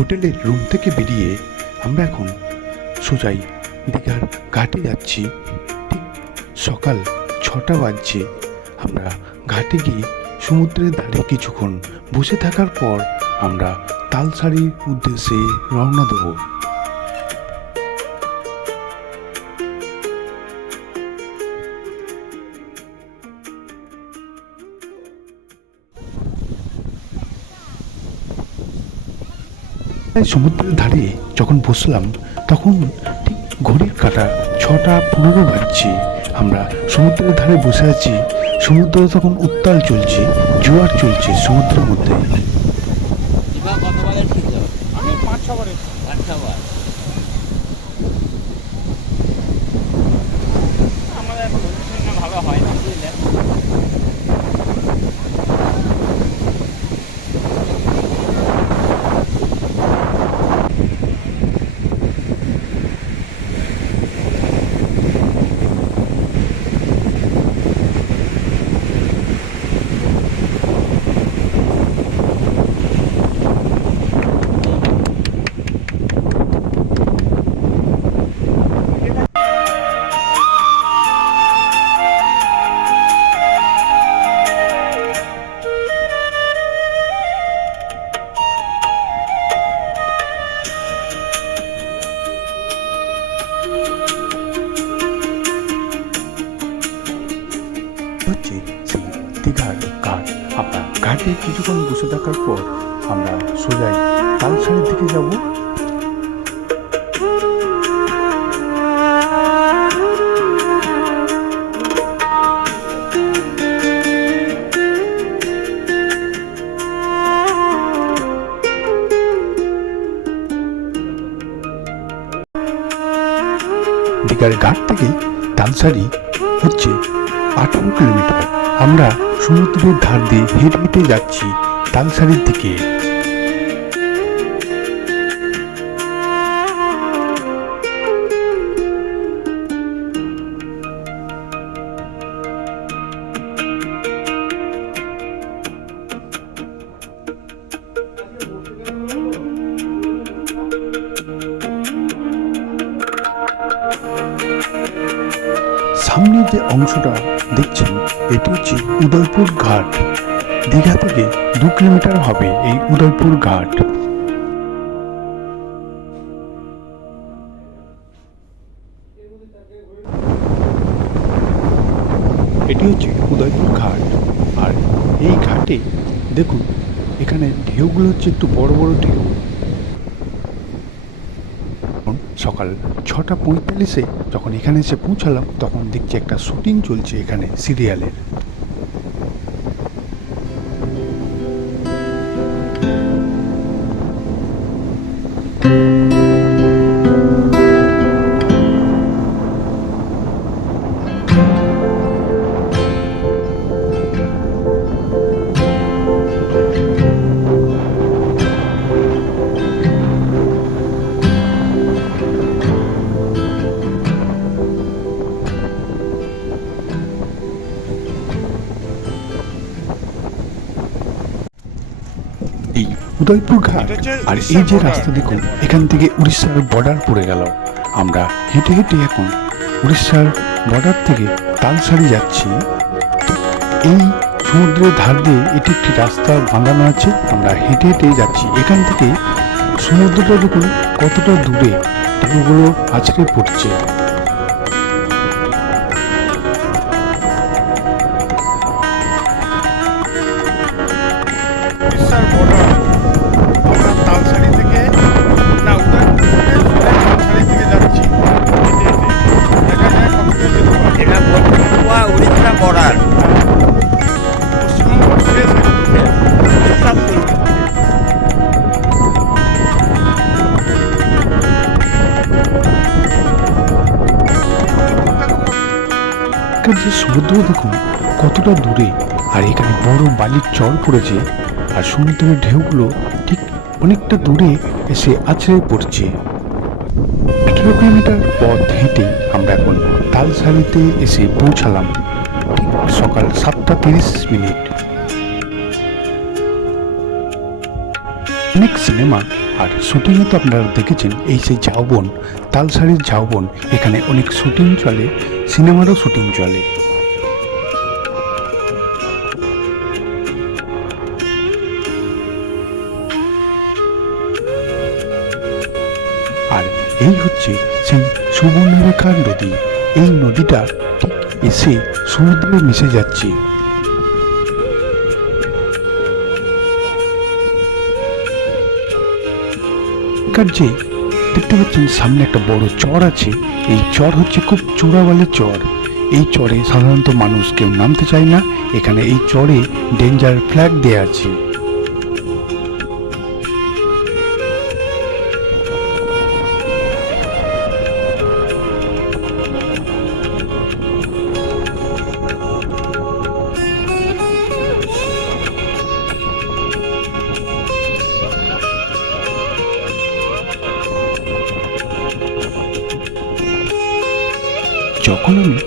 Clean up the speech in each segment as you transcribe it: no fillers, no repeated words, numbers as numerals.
হোটেলের রুম থেকে বেরিয়ে আমরা এখন সোজাই দীঘার ঘাটে যাচ্ছি। ঠিক সকাল 6টা বাজছে। আমরা ঘাটে গিয়ে সমুদ্রের ধারে কিছুক্ষণ বসে থাকার পর আমরা তালসারির উদ্দেশ্যে রওনা দেব। সমুদ্রের ধারে যখন বসলাম তখন ঠিক ঘড়ির কাঁটা 6টা 15 বাজছে। আমরা সমুদ্রের ধারে বসে আছি। সমুদ্র তখন উত্তাল চলছে, জোয়ার চলছে সমুদ্রের মধ্যে। আমি 5-6 বার আমাদের ভালো হয় না বুঝলে। হচ্ছে সেই দীঘার ঘাট। আমরা ঘাটে কিছুক্ষণ বসে থাকার পর আমরা সোজাই তালসারির দিকে যাব। দীঘার ঘাট থেকে তালসারি হচ্ছে 18 কিলোমিটার। আমরা সমুদ্রের ধার দিয়ে হেঁটে হেঁটে যাচ্ছি তালসারির দিকে। সামনে যে অংশটা দেখছেন এটি হচ্ছে উদয়পুর ঘাট। দীঘা থেকে 2 কিলোমিটার হবে এই উদয়পুর ঘাট। এটি হচ্ছে উদয়পুর ঘাট। আর এই ঘাটে দেখুন এখানে ঢেউগুলো হচ্ছে একটু বড় বড় ঢেউ। সকাল 6টা 45-এ যখন এখানে এসে পৌঁছালাম তখন দেখছি একটা শুটিং চলছে এখানে সিরিয়ালের। এই উদয়পুর ঘাট আর এই যে রাস্তা দেখুন এখান থেকে উড়িষ্যার বর্ডার পড়ে গেল। আমরা হেঁটে হেঁটে এখন উড়িষ্যার বর্ডার থেকে তালসারি যাচ্ছি। এই সমুদ্রের ধার দিয়ে এটি একটি রাস্তা বাঁধানো আছে। আমরা হেঁটে হেঁটে যাচ্ছি। এখান থেকে সমুদ্রটা দেখুন কতটা দূরে ঢেউগুলো আছড়ে পড়ছে। যে সমুদ্র দেখুন কতটা দূরে, আর এখানে বড় বালির চর পড়েছে আর সমুদ্রের ঢেউগুলো ঠিক অনেকটা দূরে এসে আছড়ে পড়ছে। 18 কিলোমিটার পথ হেঁটে আমরা এখন তালসারিতে এসে পৌঁছালাম ঠিক সকাল 7টা 30। অনেক সিনেমা আর শুটিংয়ে তো আপনারা দেখেছেন এই সেই ঝাউবন, তালসারির ঝাউবন, এখানে অনেক শুটিং চলে, সিনেমারও শুটিং চলে। আর এই হচ্ছে সেই সুবর্ণরেখার নদী। এই নদীটা ঠিক এসে সমুদ্রে মিশে যাচ্ছে। যে দেখতে পাচ্ছেন সামনে একটা বড় চর আছে, এই চর হচ্ছে খুব চূড়াওয়ালের চর। এই চরে সাধারণত মানুষ কেউ নামতে চায় না। এখানে এই চরে ডেঞ্জার ফ্ল্যাগ দেয়া আছে। যখন আমি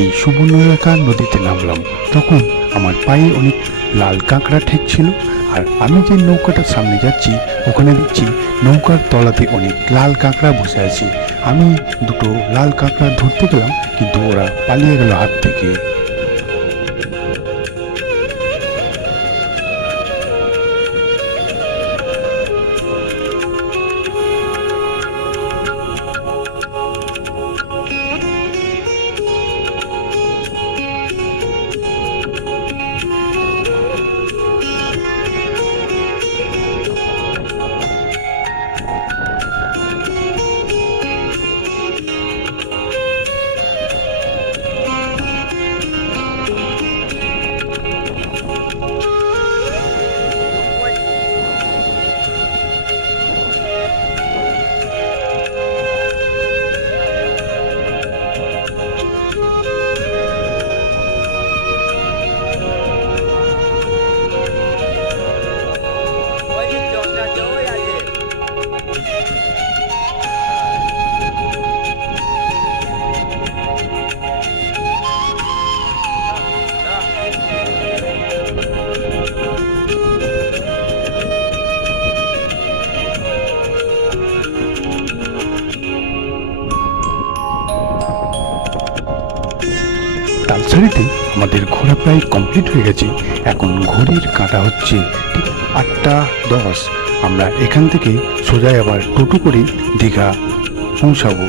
এই সুবর্ণরেখা নদীতে নামলাম তখন আমার পায়ে অনেক লাল কাঁকড়া ঠেকছিল। আর আমি যে নৌকাটার সামনে যাচ্ছি ওখানে দেখছি নৌকার তলাতে অনেক লাল কাঁকড়া বসে আছে। আমি দুটো লাল কাঁকড়া ধরতে গেলাম, কিন্তু ওরা পালিয়ে গেল হাত থেকে। তালসারিতে আমাদের ঘোরা প্রায় কমপ্লিট হয়ে গেছে। এখন ঘড়ির কাঁটা হচ্ছে ঠিক 8:10। আমরা এখান থেকে সোজা আবার টোটো করে দীঘা পৌঁছাবো।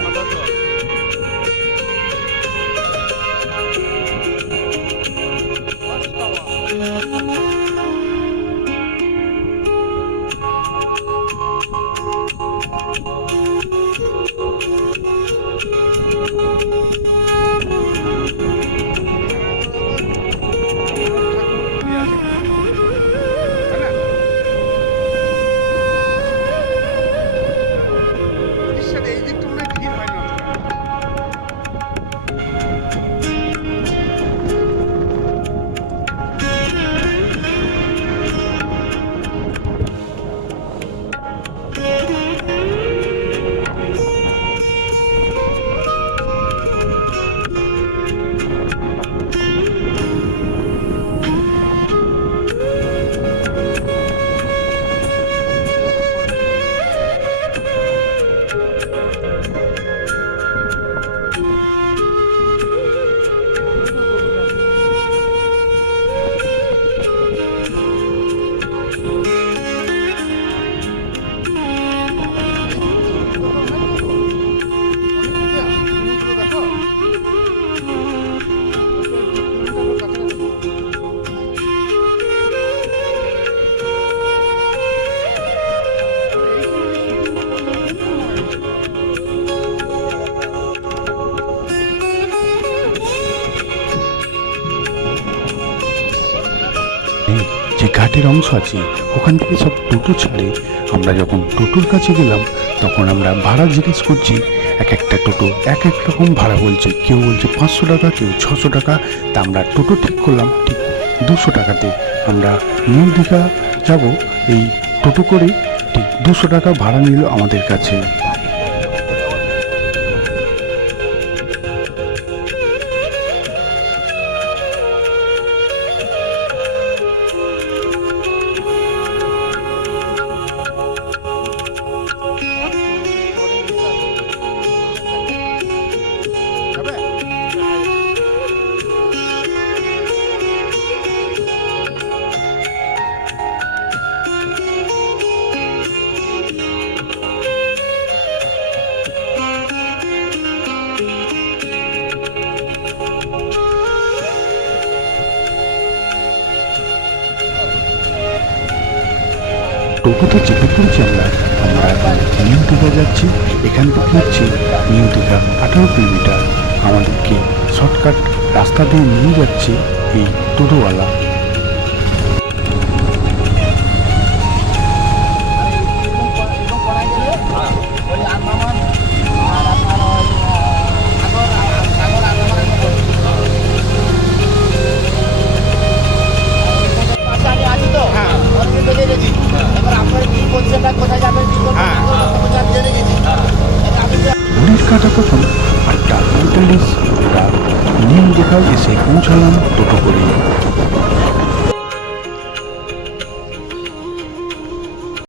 যে ঘাটের অংশ আছে ওখান থেকে সব টোটো ছাড়ে। আমরা যখন টোটোর কাছে গেলাম তখন আমরা ভাড়া জিজ্ঞেস করছি। এক একটা টোটো এক এক রকম ভাড়া বলছে, কেউ বলছে 500 টাকা, কেউ 600 টাকা। তা আমরা টোটো ঠিক করলাম ঠিক 200 টাকাতে। আমরা নিউ দীঘা যাব, এই টোটো করে ঠিক 200 টাকা ভাড়া নিল আমাদের কাছে। টোটোতে চেপে পড়েছি আমরা আমরা এখন নিউ দীঘা যাচ্ছি। এখান থেকে হচ্ছে নিউ দীঘা 18 কিলোমিটার। আমাদেরকে শর্টকাট রাস্তা দিয়ে নিয়ে যাচ্ছে এই টোটোওয়ালা। ঘড়ির কাঁটা তখন 8:45। আমরা নিউ দীঘায় এসে পৌঁছালাম টোটো করে।